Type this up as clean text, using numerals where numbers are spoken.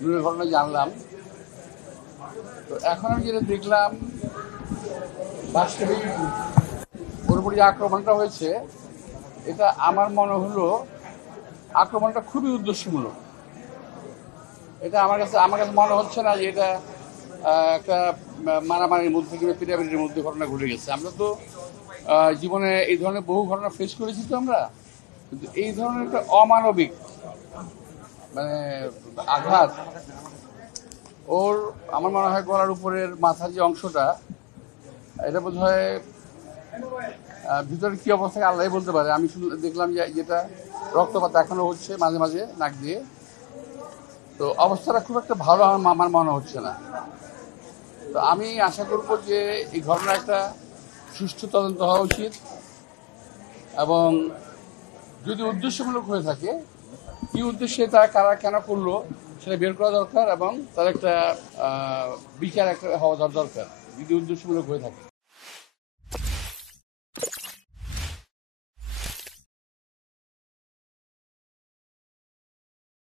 নূরের ঘটনা জানলাম। তো এখন আমি যেটা দেখলাম, বাস্তবিক ওর উপর যে আক্রমণটা হয়েছে, এটা আমার মনে হলো আক্রমণটা খুবই উদ্দেশ্যমূলক। এটা আমার কাছে মনে হচ্ছে না যে এটা একটা মারামারির মধ্যে কিংবা পিটাপিটির মধ্যে ঘটনা ঘটে গেছে। আমরা তো জীবনে এই ধরনের বহু ঘটনা ফেস করেছি তো আমরা, কিন্তু এই ধরনের একটা অমানবিক মানে আঘাত ওর, আমার মনে হয় গলার উপরের মাথার যে অংশটা, এটা বোধ হয় ভিতরে কি অবস্থায় আল্লাহ বলতে পারে। আমি শুধু দেখলাম যে যেটা রক্তপাত এখনো হচ্ছে মাঝে মাঝে নাক দিয়ে। তো অবস্থাটা খুব একটা ভালো আমার মনে হচ্ছে না। তো আমি আশা করব যে এই ঘটনা একটা সুষ্ঠু তদন্ত হওয়া উচিত, এবং যদি উদ্দেশ্যমূলক হয়ে থাকে, কি উদ্দেশ্যে তারা কারা কেন করলো সেটা বের করা দরকার, এবং তার একটা বিচার একটা হওয়া দরকার যদি উদ্দেশ্যমূলক হয়ে থাকে।